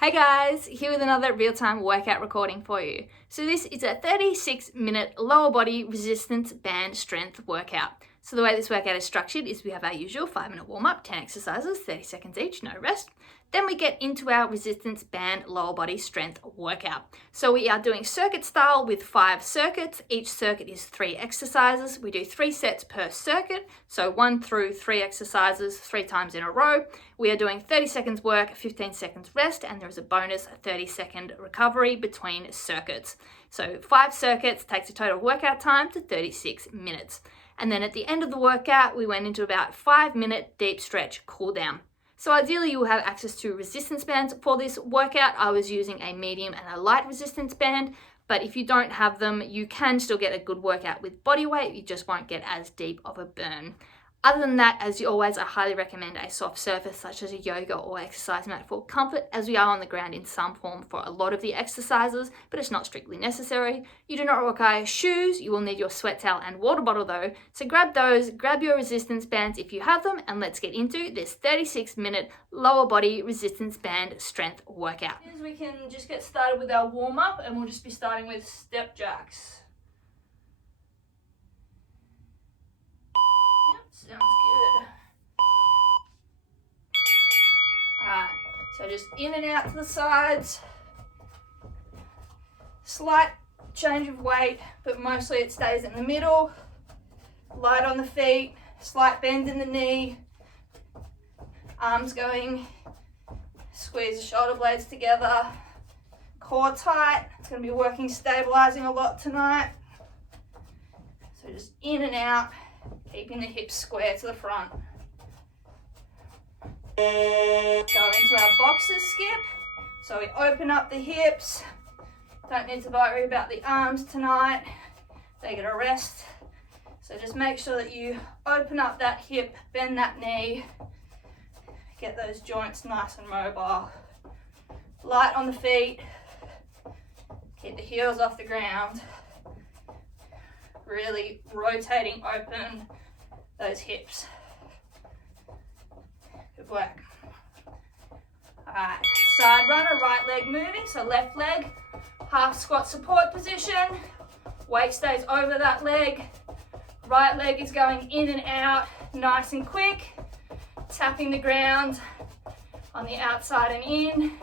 Hey guys, here with another real-time workout recording for you. So this is a 36-minute lower body resistance band strength workout. So the way this workout is structured is we have our usual 5-minute warm-up, 10 exercises, 30 seconds each, no rest. Then we get into our resistance band lower body strength workout. So we are doing circuit style with 5 circuits. Each circuit is 3 exercises. We do 3 sets per circuit. So 1 through 3 exercises 3 times in a row. We are doing 30 seconds work, 15 seconds rest, and there is a bonus 30-second recovery between circuits. So 5 circuits takes a total workout time to 36 minutes. And then at the end of the workout, we went into about 5-minute deep stretch cool down. So ideally you will have access to resistance bands for this workout. I was using a medium and a light resistance band, but if you don't have them, you can still get a good workout with body weight. You just won't get as deep of a burn. Other than that, as always, I highly recommend a soft surface such as a yoga or exercise mat for comfort, as we are on the ground in some form for a lot of the exercises, but it's not strictly necessary. You do not require shoes. You will need your sweat towel and water bottle though. So grab those, grab your resistance bands if you have them, and let's get into this 36-minute lower body resistance band strength workout. We can just get started with our warm up, and we'll just be starting with step jacks. Sounds good. Alright, so just in and out to the sides. Slight change of weight, but mostly it stays in the middle. Light on the feet, slight bend in the knee. Arms going. Squeeze the shoulder blades together. Core tight. It's going to be working stabilizing a lot tonight. So just in and out. Keeping the hips square to the front. Go into our boxer skip. So we open up the hips. Don't need to worry about the arms tonight. They get a rest. So just make sure that you open up that hip, bend that knee. Get those joints nice and mobile. Light on the feet. Keep the heels off the ground. Really rotating open those hips. Good work. Alright, side runner, right leg moving, so left leg, half squat support position, weight stays over that leg, right leg is going in and out, nice and quick, tapping the ground on the outside and in,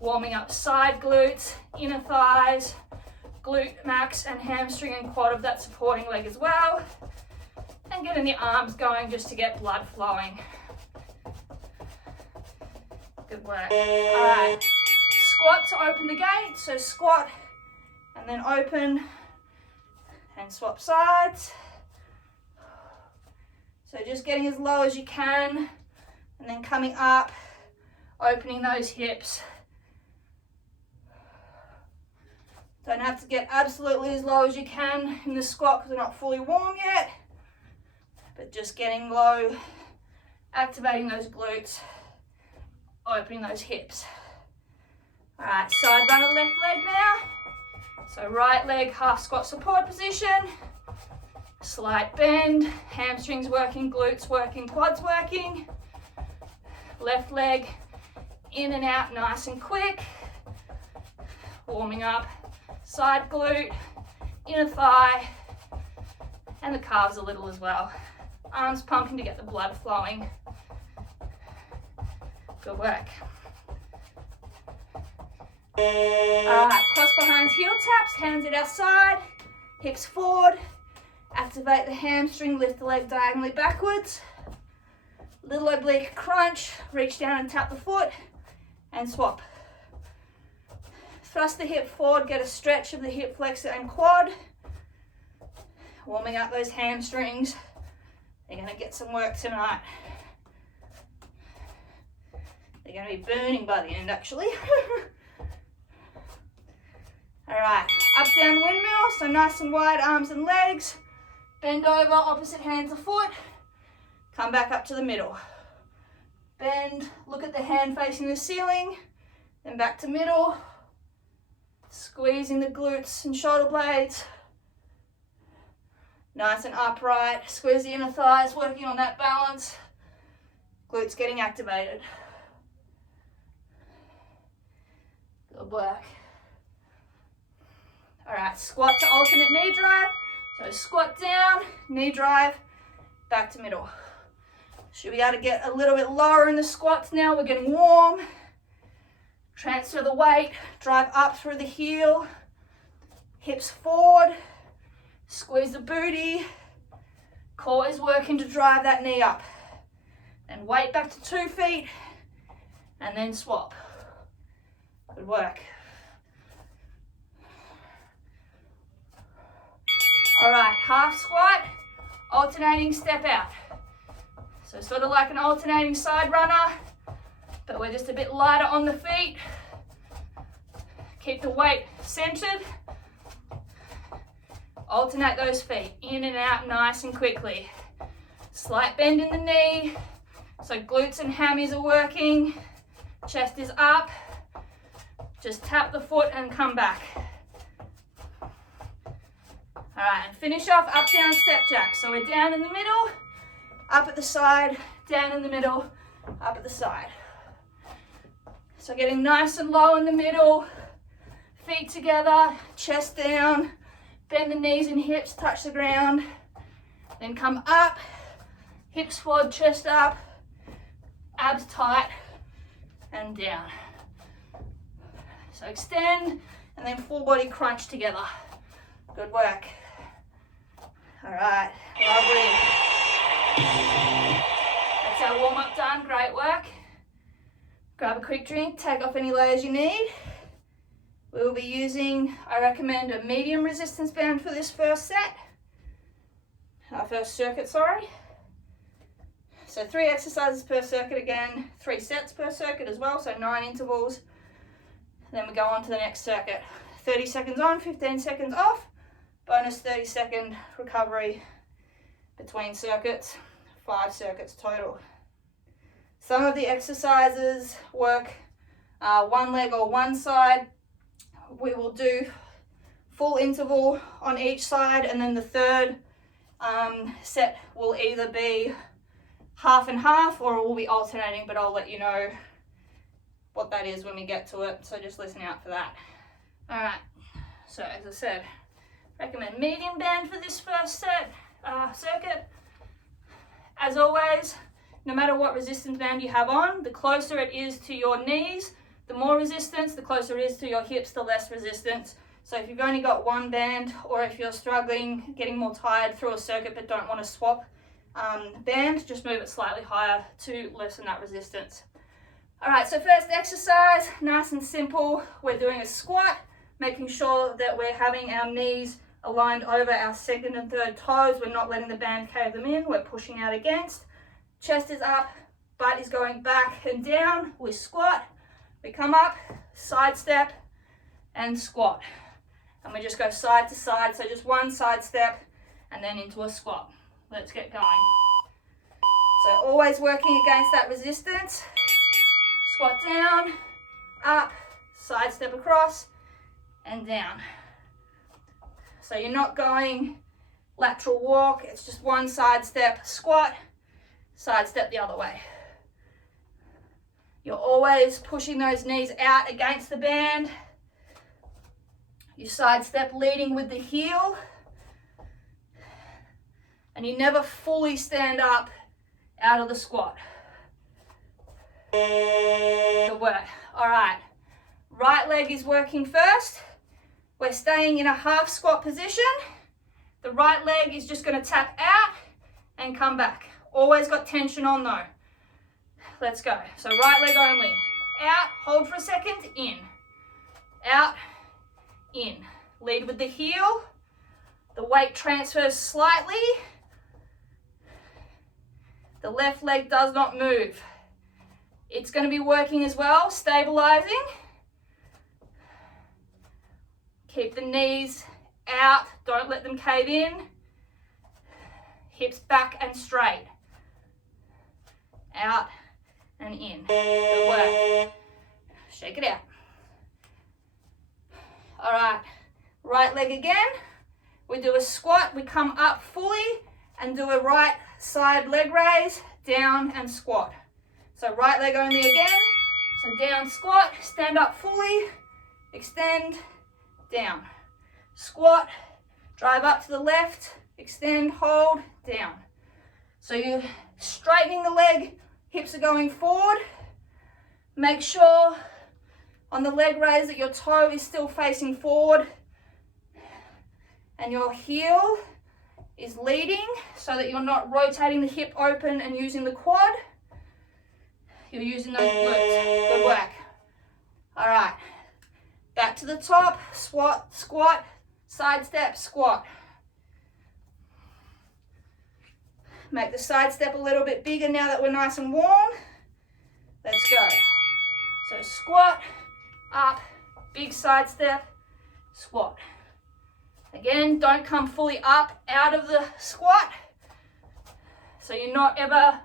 warming up side glutes, inner thighs, glute max and hamstring and quad of that supporting leg as well, and getting the arms going just to get blood flowing. Good work. Alright, squat to open the gate, so squat and then open and swap sides. So just getting as low as you can and then coming up, opening those hips. Don't have to get absolutely as low as you can in the squat because they're not fully warm yet, but just getting low, activating those glutes, opening those hips. All right, side runner left leg now. So right leg, half squat support position, slight bend, hamstrings working, glutes working, quads working. Left leg, in and out, nice and quick. Warming up. Side glute, inner thigh, and the calves a little as well. Arms pumping to get the blood flowing. Good work. Alright, cross behind heel taps, hands at our side, hips forward. Activate the hamstring, lift the leg diagonally backwards. Little oblique crunch, reach down and tap the foot, and swap. Thrust the hip forward, get a stretch of the hip flexor and quad. Warming up those hamstrings. They're going to get some work tonight. They're going to be burning by the end, actually. All right, up, down, windmill. So nice and wide arms and legs. Bend over, opposite hand to foot. Come back up to the middle. Bend, look at the hand facing the ceiling. Then back to middle. Squeezing the glutes and shoulder blades. Nice and upright. Squeeze the inner thighs, working on that balance. Glutes getting activated. work. All right, squat to alternate knee drive. So squat down, knee drive, back to middle. Should be able to get a little bit lower in the squats now. We're getting warm. Transfer the weight, drive up through the heel, hips forward, squeeze the booty. Core is working to drive that knee up. And weight back to 2 feet, and then swap. Good work. All right, half squat, alternating step out. So sort of like an alternating side runner, but we're just a bit lighter on the feet. Keep the weight centered. Alternate those feet in and out nice and quickly. Slight bend in the knee, so glutes and hammies are working. Chest is up. Just tap the foot and come back. All right, and finish off up, down, step jack. So we're down in the middle, up at the side, down in the middle, up at the side. So getting nice and low in the middle, feet together, chest down, bend the knees and hips, touch the ground. Then come up, hips forward, chest up, abs tight, and down. So extend, and then full body crunch together. Good work. All right, lovely. That's our warm-up done, great work. Grab a quick drink, take off any layers you need. We will be using, I recommend, a medium resistance band for this first set. First circuit, sorry. So 3 exercises per circuit again, 3 sets per circuit as well, so 9 intervals. Then we go on to the next circuit. 30 seconds on, 15 seconds off. Bonus 30-second recovery between circuits, 5 circuits total. Some of the exercises work one leg or one side. We will do full interval on each side, and then the third set will either be half and half or it will be alternating, but I'll let you know what that is when we get to it, so just listen out for that. All right, so as I said, recommend medium band for this first circuit. As always, no matter what resistance band you have on, the closer it is to your knees, the more resistance, the closer it is to your hips, the less resistance. So if you've only got one band, or if you're struggling, getting more tired through a circuit but don't want to swap band, just move it slightly higher to lessen that resistance. All right, so first exercise, nice and simple. We're doing a squat, making sure that we're having our knees aligned over our second and third toes. We're not letting the band cave them in. We're pushing out against. Chest is up, butt is going back and down. We squat, we come up, side step, and squat. And we just go side to side, so just one side step and then into a squat. Let's get going. So always working against that resistance. Squat down, up, side step across, and down. So you're not going lateral walk, it's just one side step, squat, side step the other way. You're always pushing those knees out against the band. You side step leading with the heel. And you never fully stand up out of the squat. Good work. All right, right leg is working first. We're staying in a half squat position. The right leg is just going to tap out and come back. Always got tension on though. Let's go. So right leg only. Out, hold for a second, in. Out, in. Lead with the heel. The weight transfers slightly. The left leg does not move. It's going to be working as well, stabilizing. Keep the knees out, don't let them cave in. Hips back and straight. Out and in. Good work. Shake it out. All right, right leg again. We do a squat, we come up fully and do a right side leg raise, down and squat. So right leg only again. So down, squat, stand up fully, extend, down. Squat, drive up to the left, extend, hold, down. So you're straightening the leg, hips are going forward. Make sure on the leg raise that your toe is still facing forward and your heel is leading so that you're not rotating the hip open and using the quad. You're using those glutes. Good work. All right. Back to the top. Squat, squat, side step, squat. Make the side step a little bit bigger now that we're nice and warm. Let's go. So squat, up, big side step, squat. Again, don't come fully up out of the squat. So you're not ever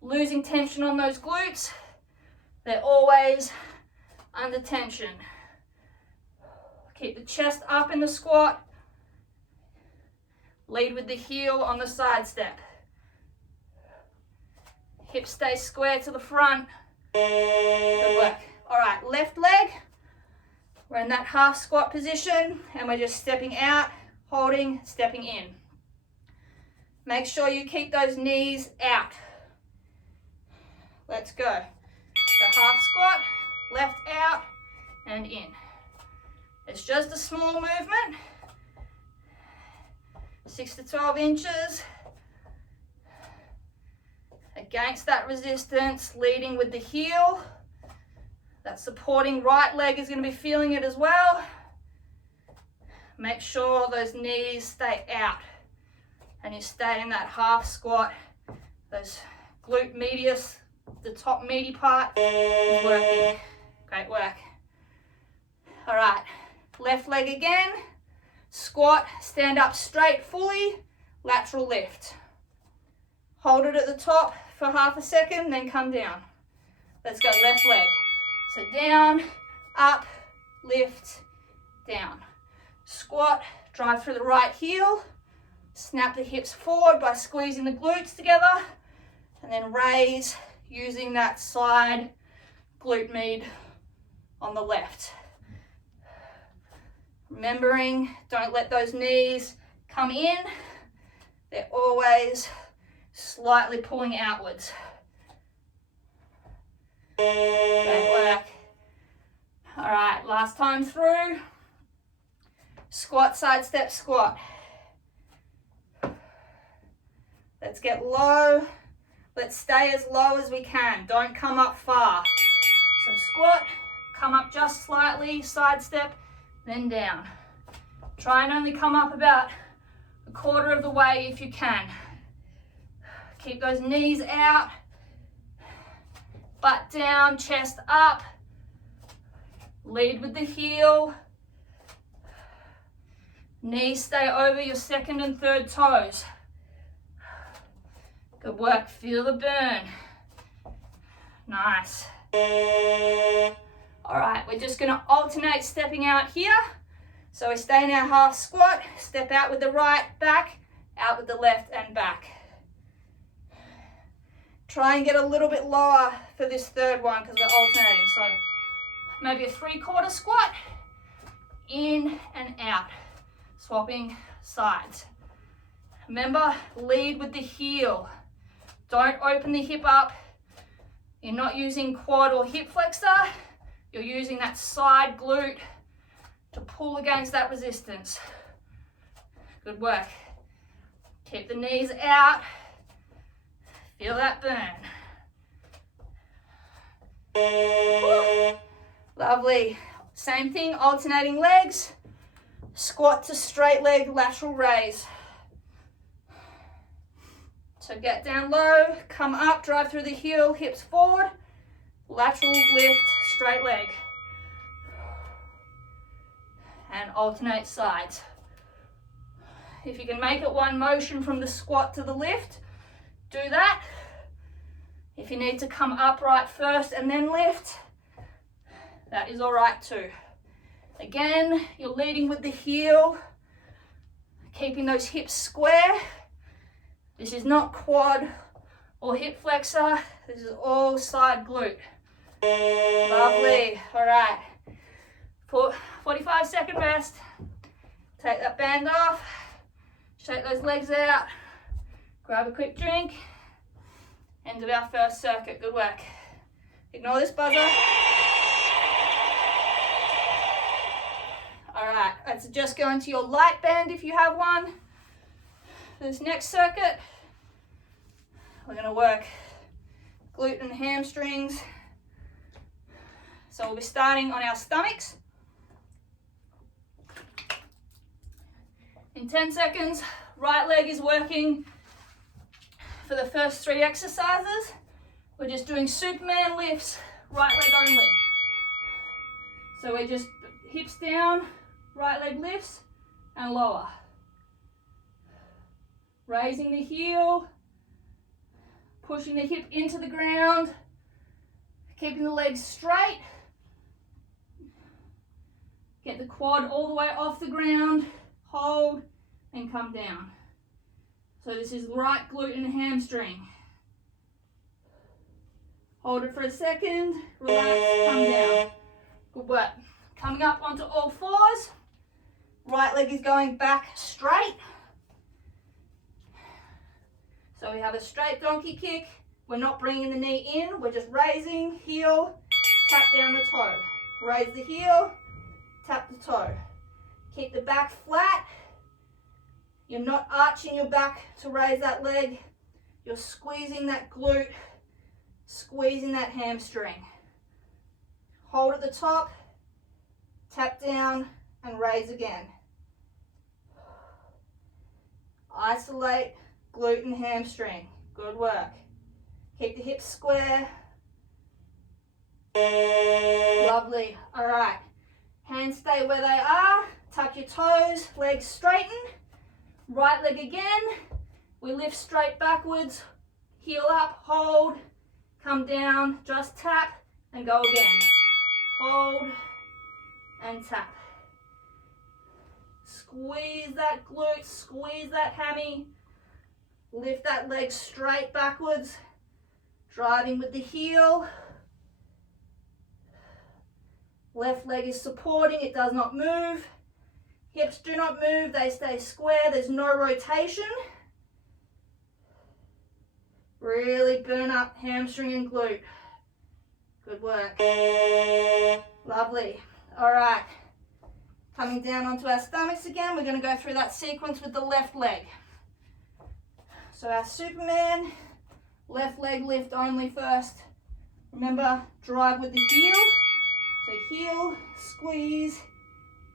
losing tension on those glutes. They're always under tension. Keep the chest up in the squat. Lead with the heel on the side step. Hips stay square to the front. Good work. All right, left leg. We're in that half squat position and we're just stepping out, holding, stepping in. Make sure you keep those knees out. Let's go. So half squat, left out and in. It's just a small movement. 6 to 12 inches. Against that resistance, leading with the heel. That supporting right leg is going to be feeling it as well. Make sure those knees stay out and you stay in that half squat. Those glute medius, the top meaty part is working. Great work. All right, left leg again. Squat, stand up straight fully, lateral lift. Hold it at the top for half a second, then come down. Let's go, left leg. So down, up, lift, down. Squat, drive through the right heel. Snap the hips forward by squeezing the glutes together. And then raise using that side glute med on the left. Remembering, don't let those knees come in. They're always slightly pulling outwards. Great work. All right, last time through. Squat, side step, squat. Let's get low. Let's stay as low as we can. Don't come up far. So squat, come up just slightly, side step, then down. Try and only come up about a quarter of the way if you can. Keep those knees out. Butt down, chest up. Lead with the heel. Knees stay over your second and third toes. Good work, feel the burn. Nice. All right, we're just gonna alternate stepping out here. So we stay in our half squat, step out with the right, back, out with the left and back. Try and get a little bit lower for this third one because we're alternating. So maybe a 3/4 squat, in and out, swapping sides. Remember, lead with the heel. Don't open the hip up. You're not using quad or hip flexor. You're using that side glute to pull against that resistance. Good work. Keep the knees out. Feel that burn. Woo. Lovely. Same thing, alternating legs. Squat to straight leg, lateral raise. So get down low, come up, drive through the heel, hips forward, lateral lift, straight leg. And alternate sides. If you can make it one motion from the squat to the lift, do that. If you need to come upright first and then lift, that is all right too. Again, you're leading with the heel, keeping those hips square. This is not quad or hip flexor. This is all side glute. Lovely. All right. Put 45-second rest. Take that band off. Shake those legs out. Grab a quick drink. End of our first circuit. Good work. Ignore this buzzer. Alright, let's just go into your light band if you have one. For this next circuit, we're going to work glute and hamstrings. So we'll be starting on our stomachs. In 10 seconds, right leg is working for the first 3 exercises. We're just doing Superman lifts, right leg only. So we're just hips down, right leg lifts and lower. Raising the heel, pushing the hip into the ground, keeping the legs straight. Get the quad all the way off the ground, hold and come down. So this is right glute and hamstring. Hold it for a second, relax, come down. Good work. Coming up onto all fours. Right leg is going back straight. So we have a straight donkey kick. We're not bringing the knee in, we're just raising, heel, tap down the toe. Raise the heel, tap the toe. Keep the back flat. You're not arching your back to raise that leg. You're squeezing that glute, squeezing that hamstring. Hold at the top, tap down and raise again. Isolate glute and hamstring. Good work. Keep the hips square. Lovely. All right. Hands stay where they are. Tuck your toes, legs straighten. Right leg again. We lift straight backwards. Heel up, hold, come down, just tap and go again. Hold and tap. Squeeze that glute, squeeze that hammy. Lift that leg straight backwards. Driving with the heel. Left leg is supporting, it does not move. Hips do not move, they stay square, there's no rotation. Really burn up hamstring and glute. Good work. Lovely. All right. Coming down onto our stomachs again, we're going to go through that sequence with the left leg. So our Superman, left leg lift only first. Remember, drive with the heel. So heel, squeeze,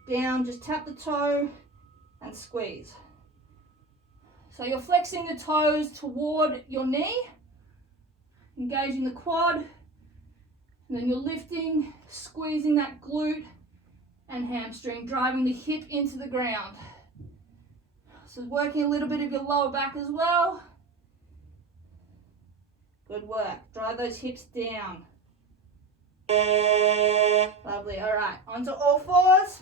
down, just tap the toe and squeeze. So you're flexing the toes toward your knee, engaging the quad, and then you're lifting, squeezing that glute and hamstring, driving the hip into the ground. So working a little bit of your lower back as well. Good work. Drive those hips down. Lovely. All right, onto all fours.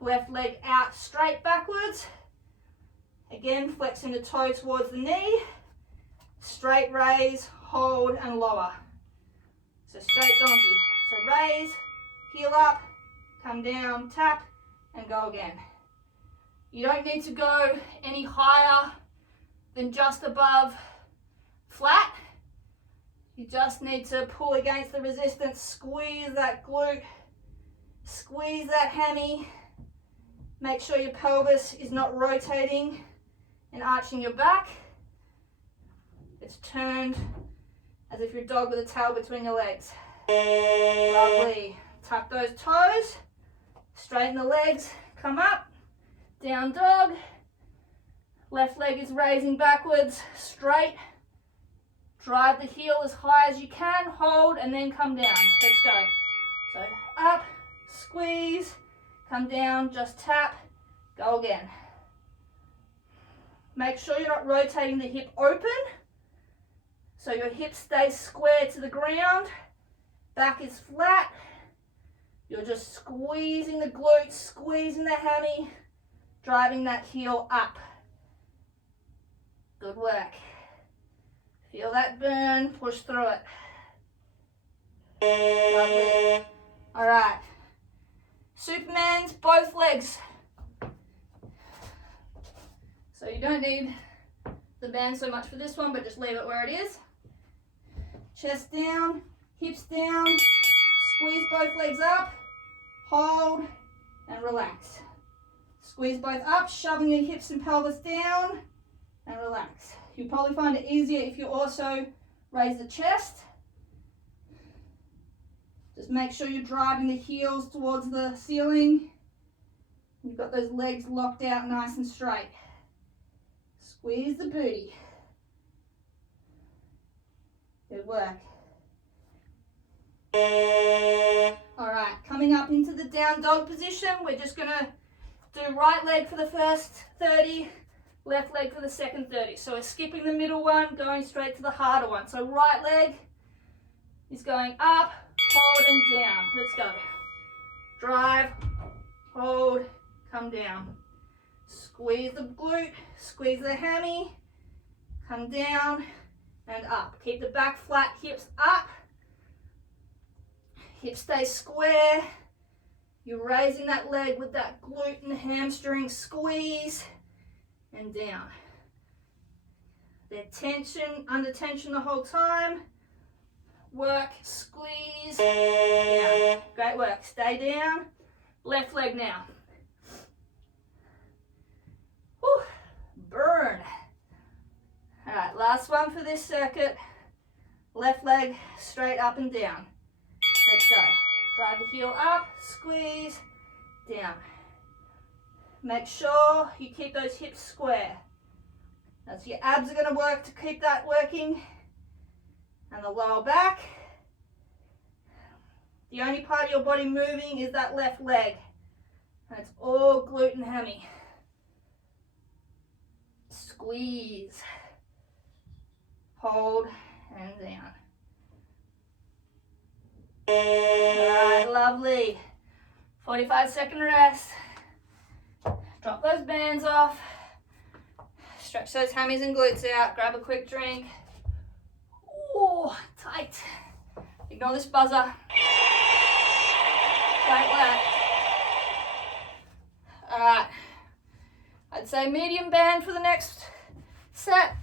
Left leg out straight backwards. Again, flexing the toe towards the knee. Straight raise, hold and lower. So straight donkey. So raise, heel up, come down, tap and go again. You don't need to go any higher than just above flat. You just need to pull against the resistance, squeeze that glute, squeeze that hammy. Make sure your pelvis is not rotating and arching your back. It's turned as if you're a dog with a tail between your legs. Lovely. Tuck those toes, straighten the legs, come up, down dog. Left leg is raising backwards, straight. Drive the heel as high as you can, hold and then come down. Let's go. So up, squeeze, come down, just tap, go again. Make sure you're not rotating the hip open. So your hips stay square to the ground. Back is flat. You're just squeezing the glutes, squeezing the hammy, driving that heel up. Good work. Feel that burn, push through it. Lovely. All right, Superman's both legs. So you don't need the band so much for this one, but just leave it where it is. Chest down, hips down, squeeze both legs up, hold and relax. Squeeze both up, shoving your hips and pelvis down and relax. You'll probably find it easier if you also raise the chest. Just make sure you're driving the heels towards the ceiling. You've got those legs locked out nice and straight. Squeeze the booty. Good work. All right, coming up into the down dog position, we're just gonna do right leg for the first 30, left leg for the second 30. So we're skipping the middle one, going straight to the harder one. So right leg is going up, hold and down. Let's go. Drive, hold, come down. Squeeze the glute, squeeze the hammy, come down and up. Keep the back flat, hips up. Hips stay square. You're raising that leg with that glute and hamstring squeeze and down. They're tension, under tension the whole time. Work, squeeze, down. Great work. Stay down. Left leg now. Whew. Burn. All right, last one for this circuit. Left leg straight up and down. Let's go. Drive the heel up, squeeze, down. Make sure you keep those hips square. That's your abs are going to work to keep that working. And the lower back. The only part of your body moving is that left leg. And it's all glute and hammy. Squeeze. Hold and down. Alright, lovely. 45-second rest. Drop those bands off. Stretch those hammies and glutes out. Grab a quick drink. Ooh, tight. Ignore this buzzer. Great work. Alright. I'd say medium band for the next set.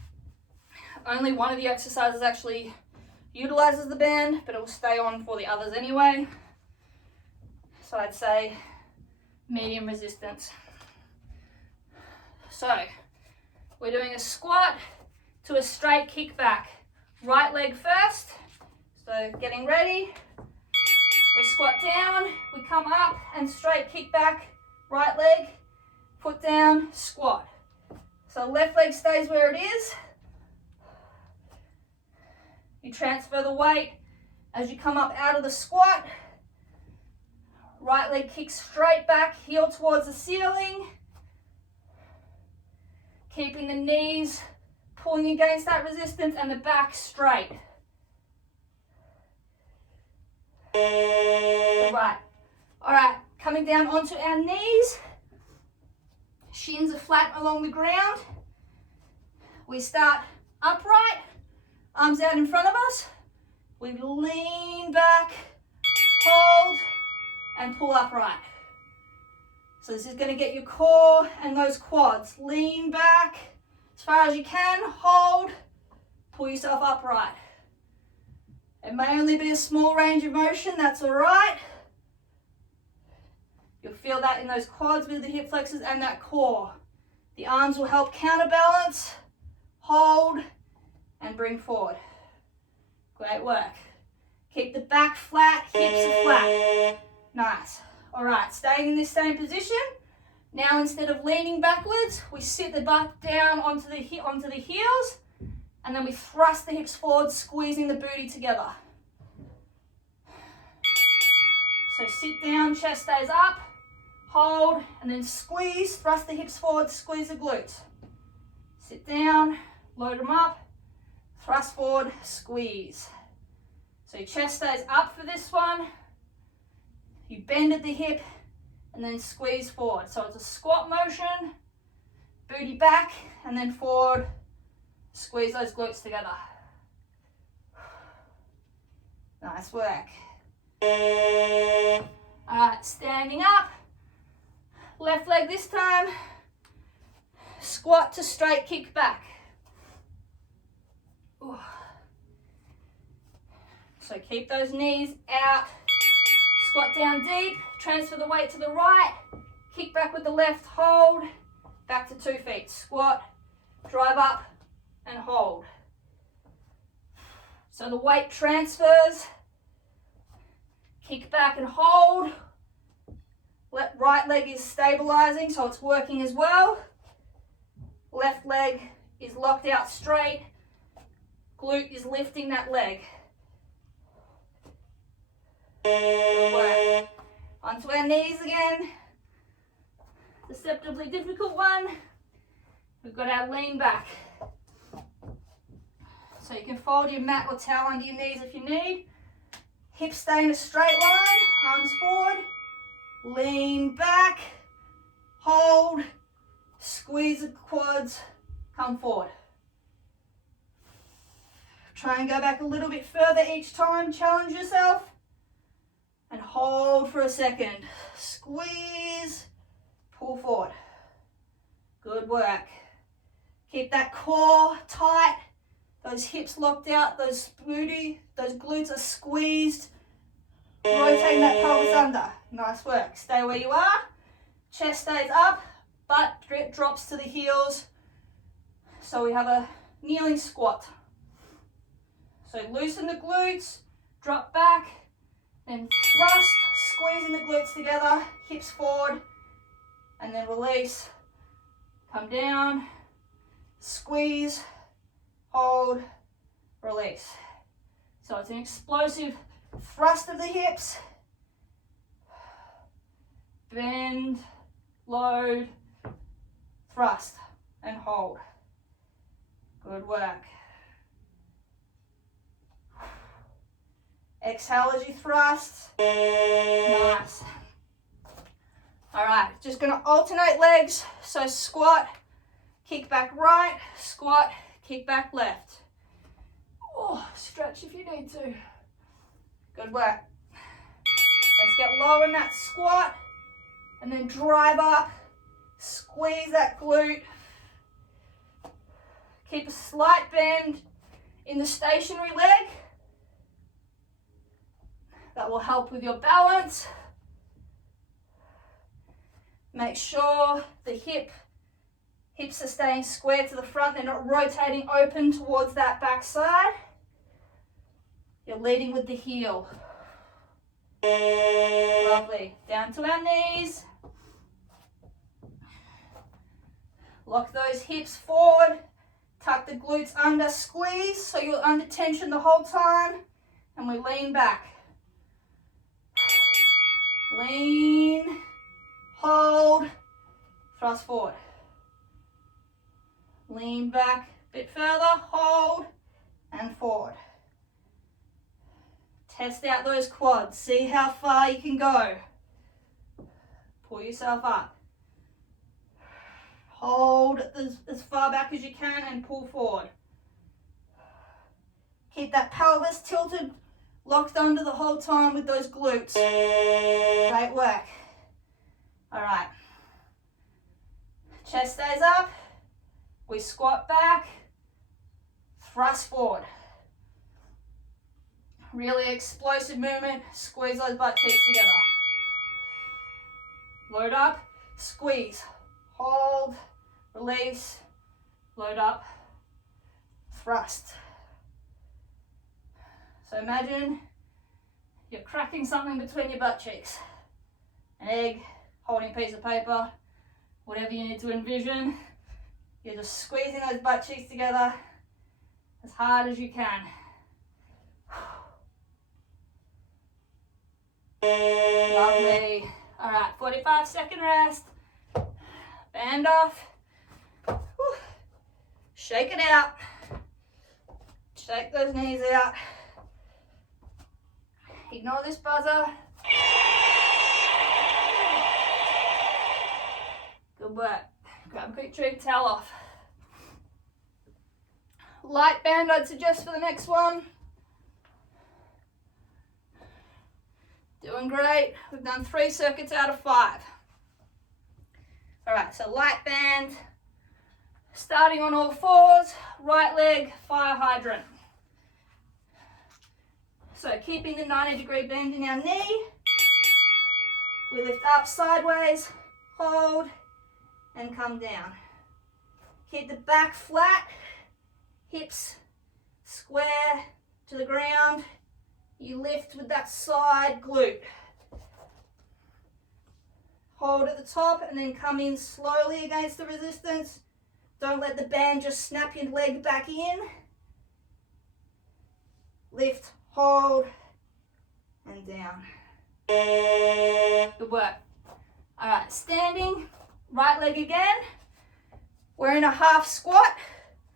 Only one of the exercises actually utilizes the band, but it will stay on for the others anyway. So I'd say medium resistance. So we're doing a squat to a straight kick back. Right leg first. So getting ready. We squat down, we come up and straight kick back. Right leg, foot down, squat. So left leg stays where it is. You transfer the weight as you come up out of the squat. Right leg kicks straight back, heel towards the ceiling. Keeping the knees pulling against that resistance and the back straight. Right. All right, coming down onto our knees. Shins are flat along the ground. We start upright. Arms out in front of us. We lean back, hold, and pull upright. So this is going to get your core and those quads. Lean back as far as you can, hold, pull yourself upright. It may only be a small range of motion, that's all right. You'll feel that in those quads with the hip flexors and that core. The arms will help counterbalance, hold, and bring forward. Great work. Keep the back flat, hips are flat. Nice. All right, staying in this same position. Now instead of leaning backwards, we sit the butt down onto the heels, and then we thrust the hips forward, squeezing the booty together. So sit down, chest stays up, hold, and then squeeze, thrust the hips forward, squeeze the glutes. Sit down, load them up, thrust forward, squeeze. So your chest stays up for this one. You bend at the hip and then squeeze forward. So it's a squat motion, booty back and then forward, squeeze those glutes together. Nice work. All All right, standing up. Left leg this time. Squat to straight kick back. Ooh. So keep those knees out. Squat down deep. Transfer the weight to the right. Kick back with the left, hold. Back to 2 feet. Squat, drive up, and hold. So the weight transfers. Kick back and hold. Right leg is stabilizing, so it's working as well. Left leg is locked out straight. Glute is lifting that leg. Good work. Onto our knees again. Deceptively difficult one. We've got our lean back. So you can fold your mat or towel under your knees if you need. Hips stay in a straight line, arms forward. Lean back, hold, squeeze the quads, come forward. Try and go back a little bit further each time, challenge yourself. And hold for a second. Squeeze, pull forward. Good work. Keep that core tight, those hips locked out, those glutes are squeezed. Rotating that pelvis under. Nice work. Stay where you are. Chest stays up, butt drops to the heels. So we have a kneeling squat. So loosen the glutes, drop back, then thrust, squeezing the glutes together, hips forward, and then release. Come down, squeeze, hold, release. So it's an explosive thrust of the hips, bend, load, thrust, and hold. Good work. Exhale as you thrust. Nice. All right, just gonna alternate legs. So squat, kick back right, squat, kick back left. Oh, stretch if you need to. Good work. Let's get low in that squat and then drive up, squeeze that glute. Keep a slight bend in the stationary leg. That will help with your balance. Make sure the hips are staying square to the front. They're not rotating open towards that back side. You're leading with the heel. Lovely. Down to our knees. Lock those hips forward. Tuck the glutes under, squeeze so you're under tension the whole time. And we lean back. Lean, hold, thrust forward. Lean back a bit further, hold, and forward. Test out those quads, see how far you can go. Pull yourself up. Hold as far back as you can and pull forward. Keep that pelvis tilted, locked under the whole time with those glutes. Great work. All right. Chest stays up. We squat back, thrust forward. Really explosive movement. Squeeze those butt cheeks together. Load up, squeeze, hold, release, load up, thrust. So imagine you're cracking something between your butt cheeks. An egg, holding a piece of paper, whatever you need to envision. You're just squeezing those butt cheeks together as hard as you can. Lovely. All right, 45-second rest. Band off. Whew. Shake it out. Shake those knees out. Ignore this buzzer. Good work. Grab a quick treat towel off. Light band I'd suggest for the next one. Doing great. We've done 3 circuits out of 5. All right, so light band, starting on all fours, right leg, fire hydrant. So keeping the 90-degree bend in our knee, we lift up sideways, hold, and come down. Keep the back flat, hips square to the ground. You lift with that side glute. Hold at the top and then come in slowly against the resistance. Don't let the band just snap your leg back in. Lift, hold, and down. Good work. All right, standing, right leg again. We're in a half squat,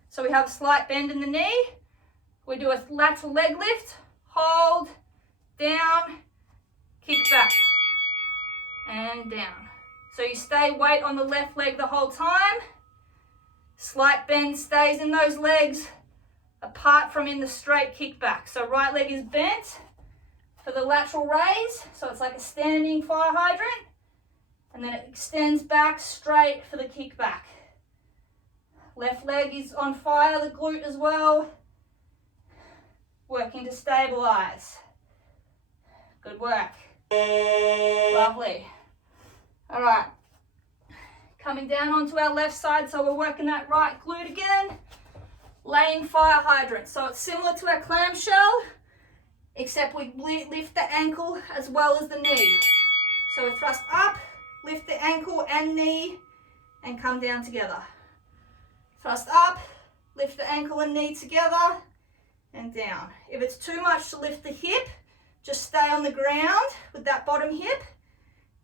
so we have a slight bend in the knee. We do a lateral leg lift, hold, down, kick back, and down. So you stay weight on the left leg the whole time. Slight bend stays in those legs, apart from in the straight kick back. So right leg is bent for the lateral raise, so it's like a standing fire hydrant, and then it extends back straight for the kick back. Left leg is on fire, the glute as well, working to stabilize. Good work. Lovely. All right, coming down onto our left side, so we're working that right glute again, laying fire hydrant. So it's similar to our clamshell, except we lift the ankle as well as the knee. So we thrust up, lift the ankle and knee, and come down together. Thrust up, lift the ankle and knee together, and down. If it's too much to lift the hip, just stay on the ground with that bottom hip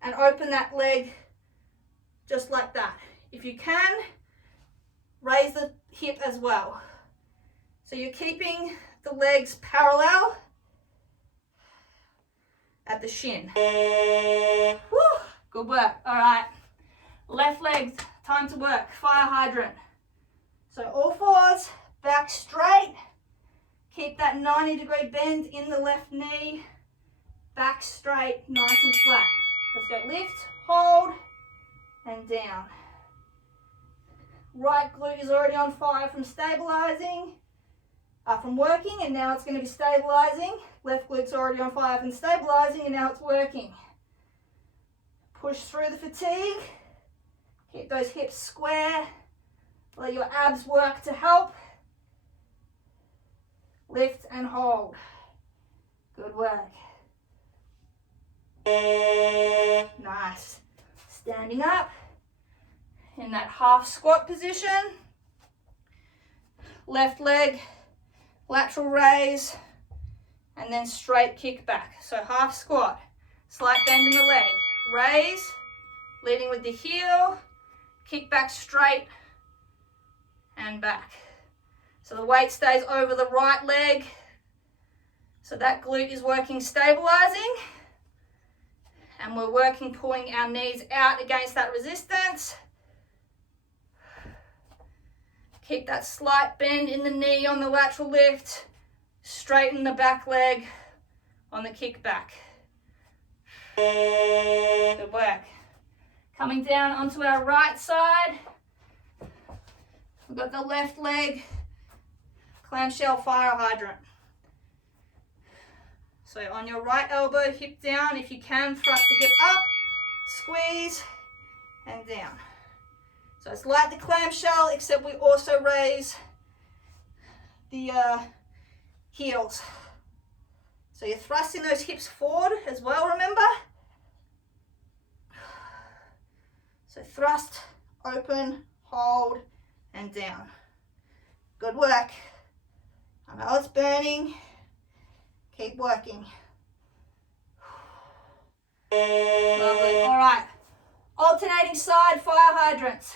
and open that leg just like that. If you can, raise the hip as well. So you're keeping the legs parallel at the shin. Woo, good work. All right, left leg, time to work, fire hydrant. So all fours, back straight. Keep that 90-degree bend in the left knee. Back straight, nice and flat. Let's go lift, hold, and down. Right glute is already on fire from stabilizing, from working, and now it's going to be stabilizing. Left glute's already on fire from stabilizing, and now it's working. Push through the fatigue. Keep those hips square. Let your abs work to help. Lift and hold. Good work. Nice. Standing up in that half squat position. Left leg, lateral raise, and then straight kick back. So half squat, slight bend in the leg, raise, leading with the heel, kick back straight, and back. So the weight stays over the right leg. So that glute is working stabilizing. And we're working pulling our knees out against that resistance. Keep that slight bend in the knee on the lateral lift. Straighten the back leg on the kick back. Good work. Coming down onto our right side. We've got the left leg, clamshell fire hydrant. So on your right elbow, hip down. If you can, thrust the hip up, squeeze, and down. So it's like the clamshell, except we also raise the heels. So you're thrusting those hips forward as well, remember? So thrust, open, hold, and down. Good work. I know it's burning. Keep working. Lovely. All right. Alternating side fire hydrants.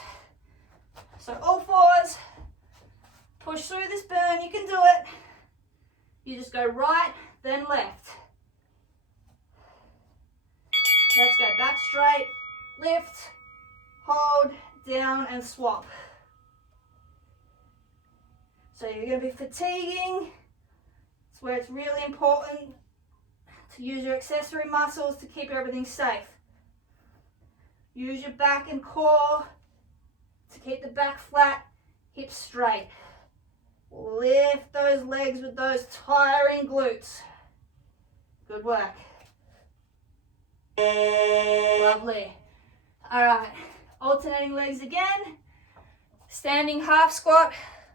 So all fours. Push through this burn. You can do it. You just go right, then left. Let's go back straight. Lift, hold, down, and swap. So you're going to be fatiguing. It's where it's really important Use your accessory muscles to keep everything safe. Use your back and core to keep the back flat, hips straight. Lift those legs with those tiring glutes. Good work. Lovely. All right, alternating legs again. Standing half squat,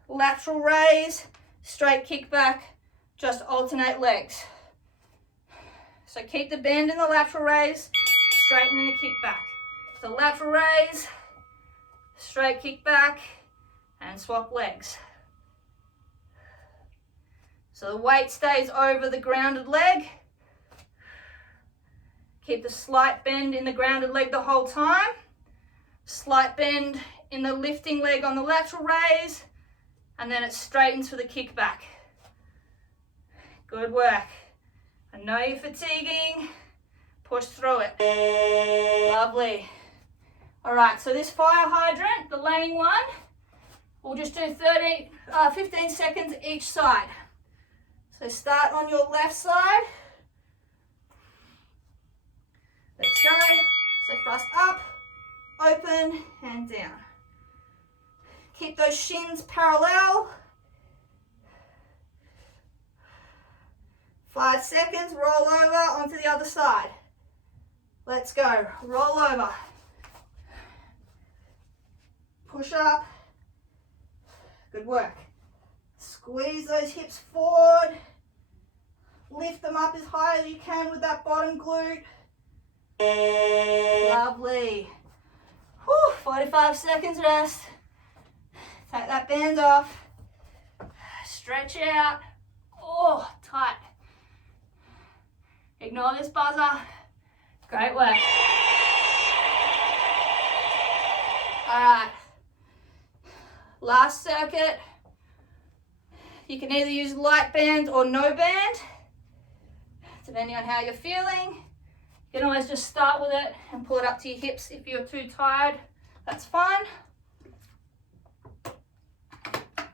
lateral raise, straight kick back, just alternate legs. So keep the bend in the lateral raise, straighten in the kick back. So lateral raise, straight kick back, and swap legs. So the weight stays over the grounded leg. Keep the slight bend in the grounded leg the whole time. Slight bend in the lifting leg on the lateral raise, and then it straightens for the kick back. Good work. I know you're fatiguing. Push through it. Lovely. All right, so this fire hydrant, the laying one, we'll just do 15 seconds each side. So start on your left side. Let's go. So thrust up, open, and down. Keep those shins parallel. 5 seconds, roll over onto the other side. Let's go. Roll over. Push up. Good work. Squeeze those hips forward. Lift them up as high as you can with that bottom glute. Lovely. Whew, 45 seconds rest. Take that band off. Stretch out. Oh, tight. Ignore this buzzer. Great work. All right. Last circuit. You can either use light band or no band, depending on how you're feeling. You can always just start with it and pull it up to your hips if you're too tired. That's fine.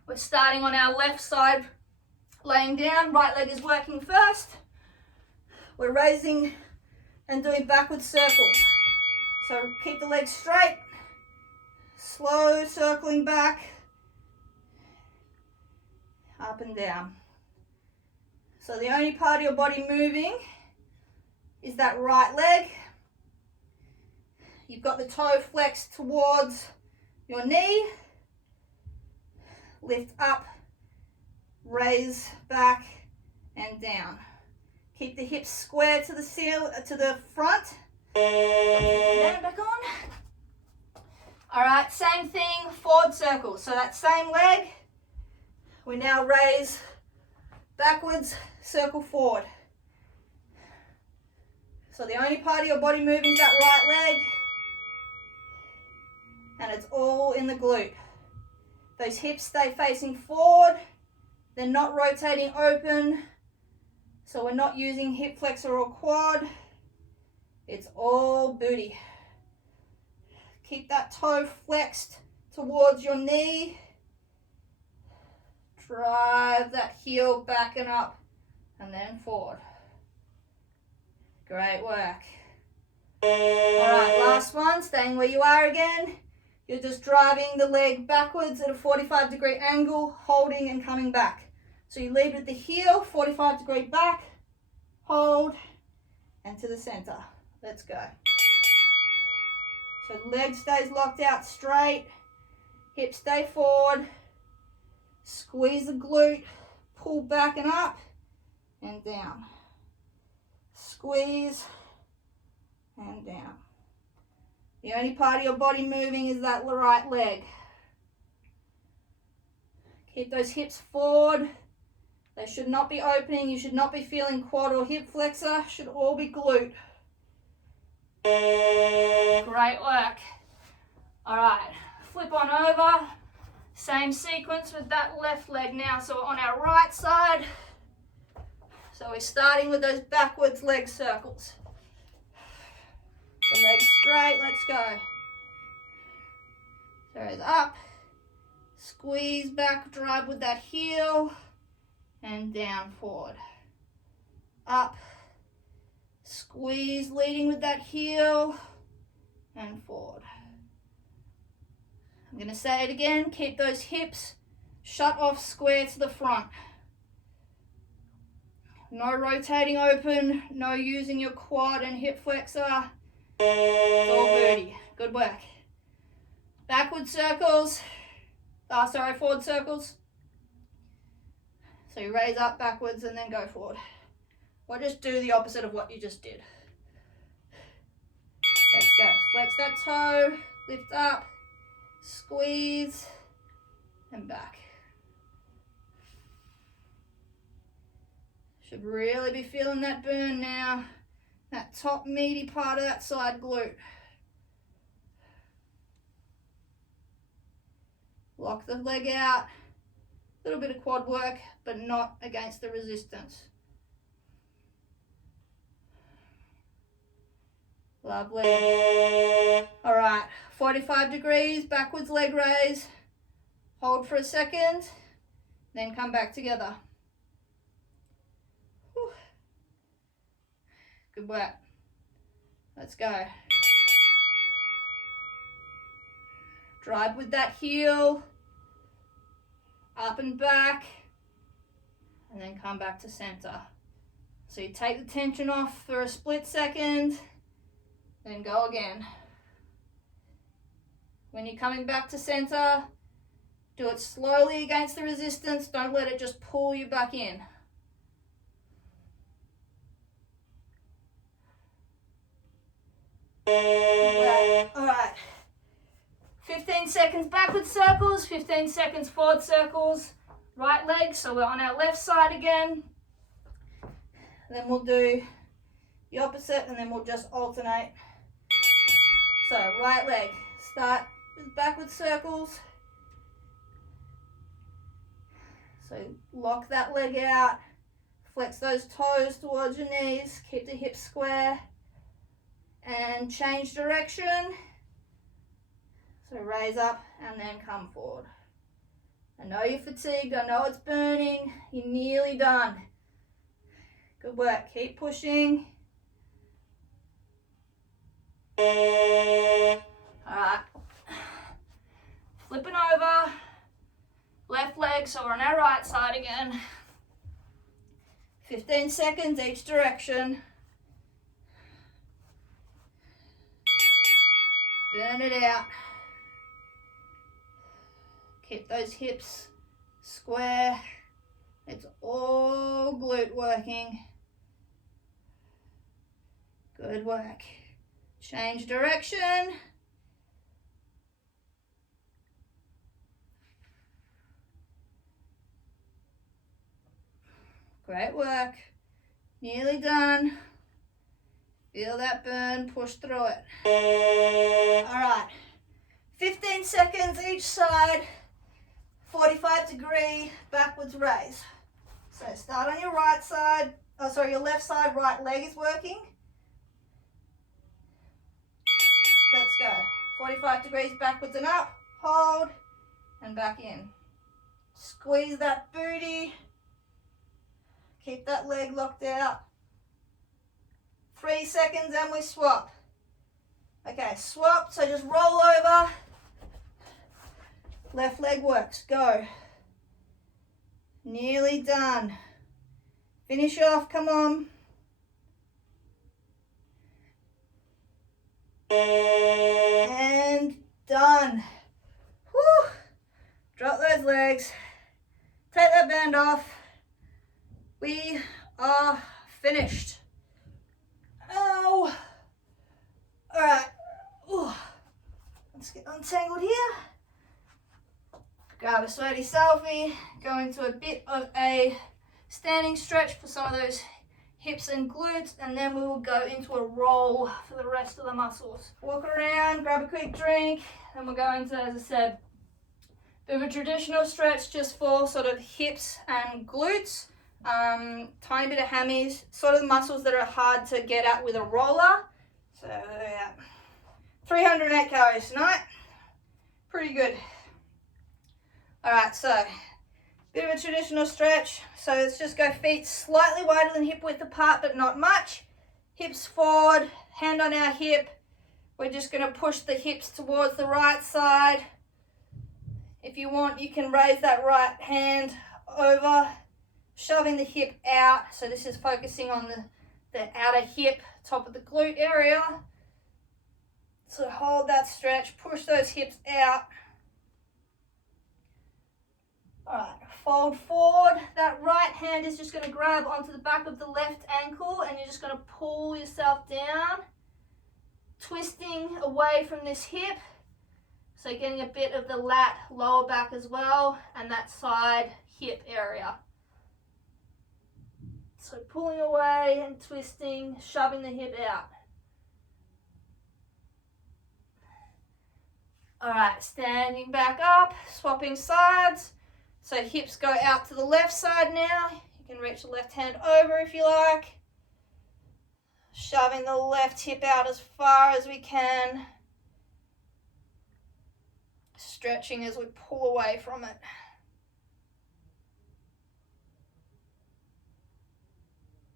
We're starting on our left side, laying down. Right leg is working first. We're raising and doing backward circles. So keep the legs straight. Slow circling back. Up and down. So the only part of your body moving is that right leg. You've got the toe flexed towards your knee. Lift up, raise back and down. Keep the hips square to the front. Then back on. All right, same thing, forward circle. So that same leg, we now raise backwards, circle forward. So the only part of your body moving is that right leg, and it's all in the glute. Those hips stay facing forward. They're not rotating open. So we're not using hip flexor or quad. It's all booty. Keep that toe flexed towards your knee. Drive that heel back and up and then forward. Great work. All right, last one, staying where you are again. You're just driving the leg backwards at a 45-degree angle, holding and coming back. So you lead with the heel, 45-degree back, hold, and to the center. Let's go. So leg stays locked out straight, hips stay forward, squeeze the glute, pull back and up, and down. Squeeze, and down. The only part of your body moving is that right leg. Keep those hips forward. They should not be opening. You should not be feeling quad or hip flexor. Should all be glute. Great work. All right, flip on over. Same sequence with that left leg now. So on our right side. So we're starting with those backwards leg circles. The legs straight, let's go. Toes up, squeeze back, drive with that heel, and down, forward. Up, Squeeze, leading with that heel, and forward. I'm going to say it again, keep those hips shut off square to the front. No rotating open, no using your quad and hip flexor. It's all booty. Good work. Backward circles. Forward circles. So you raise up backwards and then go forward. Or just do the opposite of what you just did. Let's go. Flex that toe, lift up, squeeze, and back. Should really be feeling that burn now. That top meaty part of that side glute. Lock the leg out. A little bit of quad work, but not against the resistance. Lovely. All right, 45 degrees, backwards leg raise. Hold for a second, then come back together. Whew. Good work. Let's go. Drive with that heel, up and back, and then come back to center. So you take the tension off for a split second, then go again. When you're coming back to center, do it slowly against the resistance. Don't let it just pull you back in. All right. 15 seconds backward circles, 15 seconds forward circles. Right leg, so we're on our left side again. Then we'll do the opposite and then we'll just alternate. So right leg, start with backward circles. So lock that leg out, flex those toes towards your knees, keep the hips square, and change direction. So raise up and then come forward. I know you're fatigued, I know it's burning, you're nearly done. Good work, keep pushing. All right, flipping over, left leg, so we're on our right side again. 15 seconds each direction. Burn it out. Keep those hips square. It's all glute working. Good work. Change direction. Great work. Nearly done. Feel that burn, push through it. All right. 15 seconds each side. 45-degree backwards raise. So start on your right side, your left side, right leg is working. Let's go. 45 degrees backwards and up, hold, and back in. Squeeze that booty. Keep that leg locked out. 3 seconds and we swap. Okay, swap, so just roll over. Left leg works, go. Nearly done. Finish off, come on. And done. Whew. Drop those legs. Take that band off. We are finished. Oh. All right. Ooh. Let's get untangled here. Grab a sweaty selfie, go into a bit of a standing stretch for some of those hips and glutes, and then we will go into a roll for the rest of the muscles. Walk around, grab a quick drink, and we'll go into, as I said, a bit of a traditional stretch just for sort of hips and glutes, tiny bit of hammies, sort of the muscles that are hard to get at with a roller. So yeah, 308 calories tonight, pretty good. All right, so bit of a traditional stretch. So let's just go feet slightly wider than hip width apart, but not much. hips forward, hand on our hip. We're just going to push the hips towards the right side. If you want, you can raise that right hand over, shoving the hip out. So this is focusing on the outer hip, top of the glute area. So hold that stretch, push those hips out. All right, fold forward. That right hand is just going to grab onto the back of the left ankle and you're just going to pull yourself down, twisting away from this hip. So getting a bit of the lat, lower back as well, and that side hip area. So pulling away and twisting, shoving the hip out. All right, standing back up, swapping sides. So hips go out to the left side now. You can reach the left hand over if you like. Shoving the left hip out as far as we can. Stretching as we pull away from it.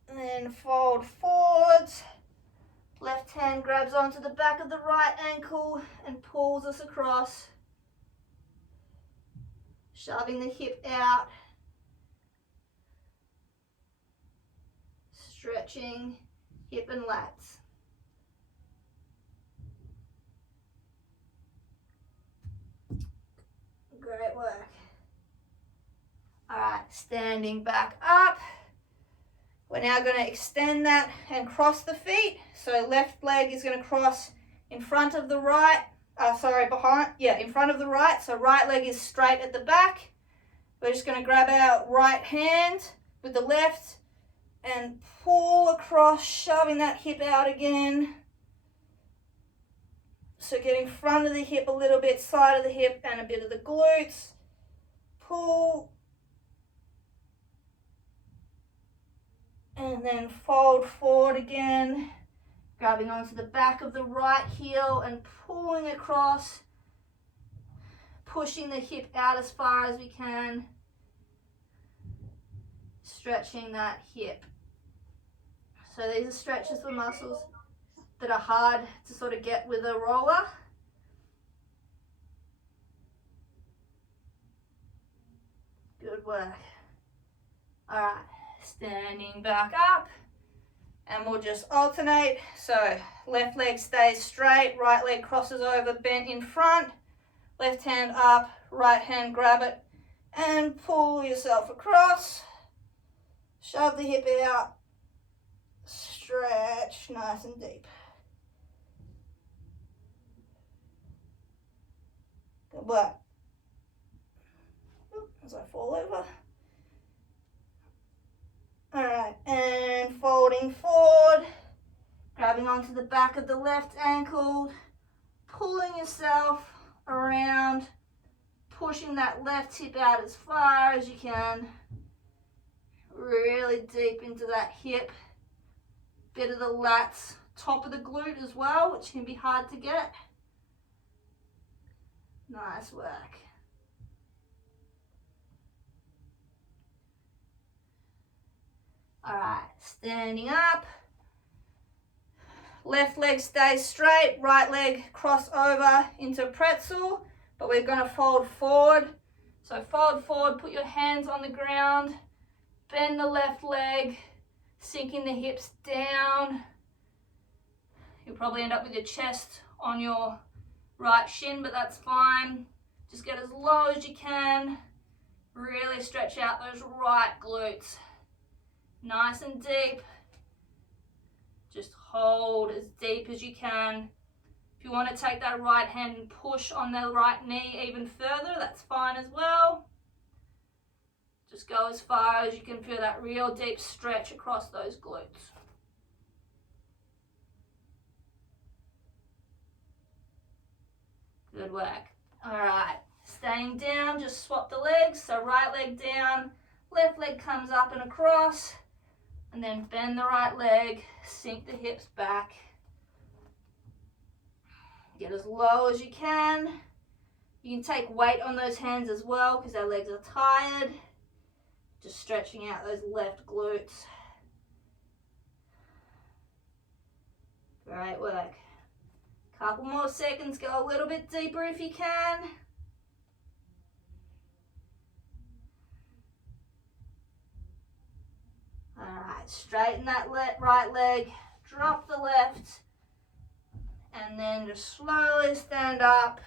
And then fold forwards. Left hand grabs onto the back of the right ankle and pulls us across. Shoving the hip out. Stretching hip and lats. Great work. All right, standing back up. We're now going to extend that and cross the feet. So left leg is going to cross in front of the right, in front of the right. So right leg is straight at the back. We're just going to grab our right hand with the left and pull across, shoving that hip out again. So getting front of the hip a little bit, side of the hip and a bit of the glutes. Pull. And then fold forward again, grabbing onto the back of the right heel and pulling across, pushing the hip out as far as we can, stretching that hip. So these are stretches for muscles that are hard to sort of get with a roller. Good work. All right. Standing back up, and we'll just alternate. So left leg stays straight, right leg crosses over, bent in front, left hand up, right hand grab it and pull yourself across. Shove the hip out, stretch nice and deep. Good work. As I fall over. All right, and folding forward, grabbing onto the back of the left ankle, pulling yourself around, pushing that left hip out as far as you can, really deep into that hip, bit of the lats, top of the glute as well, which can be hard to get. Nice work. All right, standing up. Left leg stays straight, right leg cross over into pretzel, but we're going to fold forward. So fold forward, put your hands on the ground, bend the left leg, sinking the hips down. You'll probably end up with your chest on your right shin, but that's fine. Just get as low as you can. Really stretch out those right glutes. Nice and deep. Just hold as deep as you can. If you want to take that right hand and push on the right knee even further, that's fine as well. Just go as far as you can feel that real deep stretch across those glutes. Good work. All right, staying down, just swap the legs. So right leg down, left leg comes up and across. And then bend the right leg, sink the hips back. Get as low as you can. You can take weight on those hands as well because our legs are tired. Just stretching out those left glutes. Great work. Couple more seconds, go a little bit deeper if you can. All right, straighten that right leg, drop the left, and then just slowly stand up.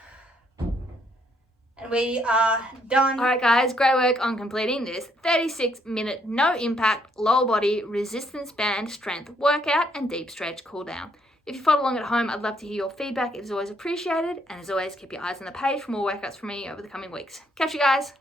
And we are done. All right, guys, great work on completing this 36-minute, no impact, lower body resistance band strength workout and deep stretch cool down. If you follow along at home, I'd love to hear your feedback. It is always appreciated. And as always, keep your eyes on the page for more workouts from me over the coming weeks. Catch you guys.